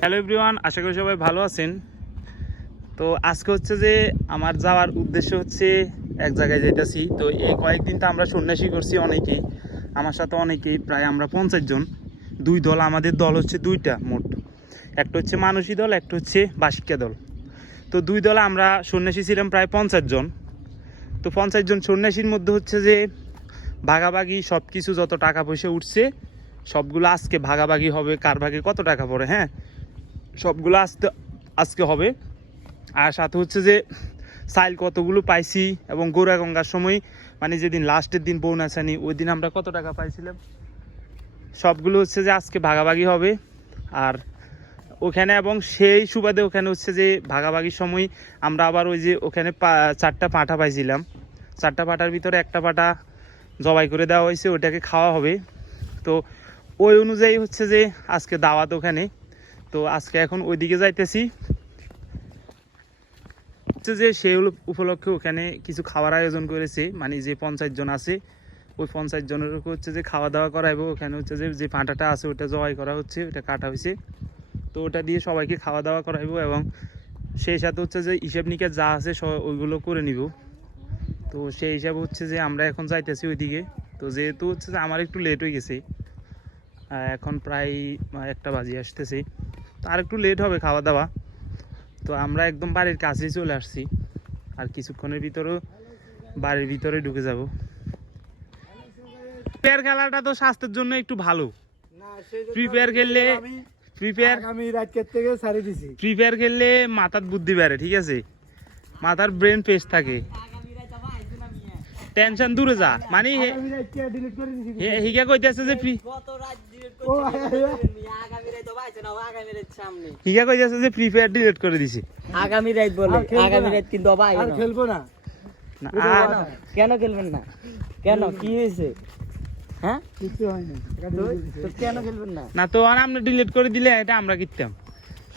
Hello everyone আশা করি সবাই ভালো আছেন। তো আজকে হচ্ছে যে আমার যাওয়ার উদ্দেশ্য হচ্ছে এক জায়গায় যেতেছি তো এই কয়েকদিন তো আমরা সন্ন্যাসী করছি অনেকেই আমার সাথে অনেকেই, প্রায় আমরা পঞ্চাশ জন। দুই দল, আমাদের দল হচ্ছে দুইটা মোট। একটা হচ্ছে মানসী দল, একটা হচ্ছে বাসিকা দল। তো দুই দল আমরা সন্ন্যাসী ছিলাম প্রায় পঞ্চাশ জন। তো পঞ্চাশ জন সন্ন্যাসীর মধ্যে হচ্ছে যে ভাগাভাগি সব কিছু যত টাকা পয়সা উঠছে সবগুলো আজকে ভাগাভাগি হবে, কার ভাগে কত টাকা পড়ে হ্যাঁ? সবগুলো আজকে আজকে হবে। আর সাথে হচ্ছে যে, সাইল কতগুলো পাইছি এবং গৌরা গঙ্গার সময় মানে যেদিন লাস্টের দিন বৌনাচানি ওই দিন আমরা কত টাকা পাইছিলাম? সবগুলো হচ্ছে যে আজকে ভাগাভাগি হবে। আর ওখানে এবং সেই সুবাদে ওখানে হচ্ছে যে ভাগাভাগির সময় আমরা আবার ওই যে ওখানে চারটা পাঁঠা পাইছিলাম। চারটা পাঁঠার ভিতরে একটা পাঁঠা জবাই করে দেওয়া হয়েছে ওটাকে খাওয়া হবে। তো ওই অনুযায়ী হচ্ছে যে আজকে দাওয়াত ওখানে। তো আজকে এখন ওইদিকে যাইতেছি। হচ্ছে যে সেই উপলক্ষে ওখানে কিছু খাওয়ার আয়োজন করেছে। মানে যে পঞ্চাশ জন আছে, ওই পঞ্চাশ জনের হচ্ছে যে খাওয়া দাওয়া করাইবো ওখানে হচ্ছে যে যে পাঁটাটা আছে ওটা জবাই করা হচ্ছে, ওটা কাটা হয়েছে। তো ওটা দিয়ে সবাইকে খাওয়া দাওয়া করাইবো এবং সেই সাথে হচ্ছে যে হিসেব নিকেশ যা আছে ওইগুলো করে নিব। তো সেই হিসাবে হচ্ছে যে আমরা এখন যাইতেছি ওইদিকে। তো যেহেতু হচ্ছে যে আমার একটু লেট হয়ে গেছে এখন প্রায় একটা বাজে আসতেছে। তো আর একটু লেট হবে খাওয়া দাওয়া তো আমরা একদম বাড়ির কাছেই চলে আসছি। আর কিছুক্ষণের ভিতরেও বাড়ির ভিতরে ঢুকে যাব। প্রিপেয়ার খেলাটা তো স্বাস্থ্যের জন্য একটু ভালো। প্রিপেয়ার খেললে প্রিপেয়ার আমি রাত থেকে সারি দিছি। প্রিপেয়ার খেললে মাথার বুদ্ধি বাড়ে ঠিক আছে? মাথার ব্রেন ফ্রেশ থাকে। টেনশন দূরে যা। মানে হে- আমি রাত ডিলিট করে দিছি হে- হিগা কইতেছে যে ফ্রি হিগা কইতেছে যে ফ্রি ফায়ার ডিলিট করে দিছে। আগামী রাত বলে আগামী। রাত কিন্তু অবাই আর খেলব না। কেন খেলবেন না? কেন? কি হয়েছে? হ্যাঁ? কিছু হয় না। তো কেন খেলবেন না? না তো আর আপনি ডিলিট করে দিলে এটা আমরা কিনতাম।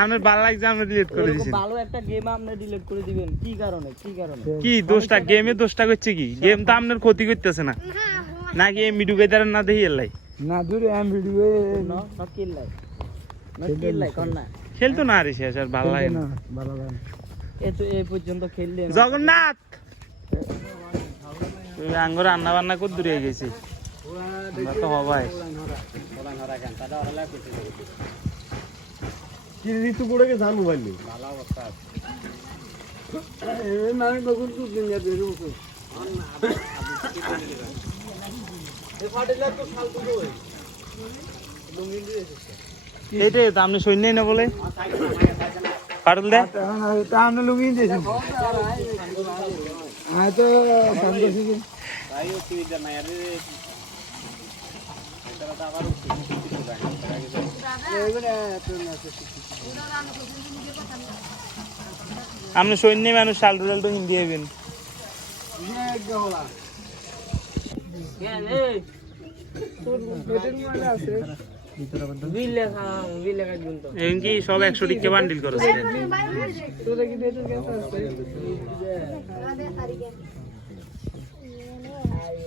আপনার ভালো লাগছে আমরা ডিলিট করে এরকম ভালো একটা গেম আপনি ডিলিট করে দিবেন। কি কারণে? কি কারণে? কি দোষটা? গেমে দোষটা করছে কি? গেম তো আপনার ক্ষতি করতেছে না। নাকি এমনি ঢুকে দাঁড়ান না দেখি এলাই না দূরে আমি ভিডিও ন ন কিল লাই? ন কিল লাই? কোন না? খেলতো না আর শেষ আর ভালো লাগে না। ভালো লাগে না। এ তো এই পর্যন্ত খেললে জগন্নাথ! ওই আঙ্গ রান্না বান্না করে দূরে গেছি। আমরা তো হবাই। কি ঋতু পড়ে গেছে আর মোবাইল নেই এ না আমি নতুন তো দিন যাবে এরকম এইটাই তো আপনি সৈন্যই না বলে পারল দে তা আমরা লুকিয়ে দিয়েছি হ্যাঁ তো সন্তোষী আপনি সৈন্য মানুষ শাল টুলাল তো হিন্দি তো এখন কি সব একশো টিকে বান্ডিল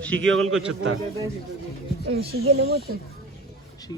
শিখি অগল করছ তা? শিখে মতো না এই মিডু সব টাকা এনে কি একশো টিকে গেল সব একশো ও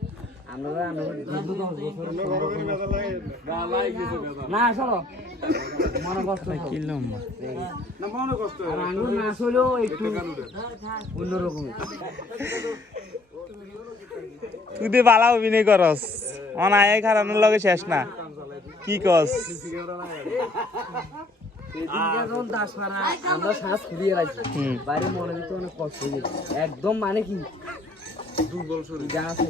না চলো। মনে কষ্ট হয়। কি লম্বা। না মনে কষ্ট আর আঙ্গুর না আসলেও একটু অন্যরকম তুই বালা অভিনয় করস অনায় খারানোর লগে শেষ না। কি কস আমরা শ্বাস ফুরিয়ে রাখি। বাইরে মনে দিতে অনেক কষ্ট হয়ে একদম মানে কি? দুর্বল শরীর। যা আছে।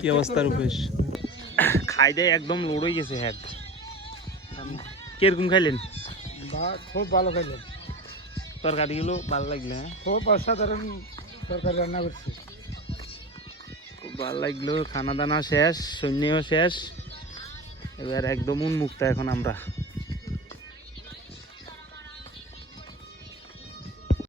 কি অবস্থা রূপেশ? খাই দেয় একদম লোড হয়ে গেছে হ্যাঁ কীরকম খাইলেন? খুব ভালো খাইলেন। তরকারিগুলো ভালো লাগলে হ্যাঁ? খুব অসাধারণ তরকারি রান্না করছি। খুব ভালো লাগল খানা দানা শেষ সৈন্যও শেষ। এবার একদম উন্মুক্ত এখন আমরা।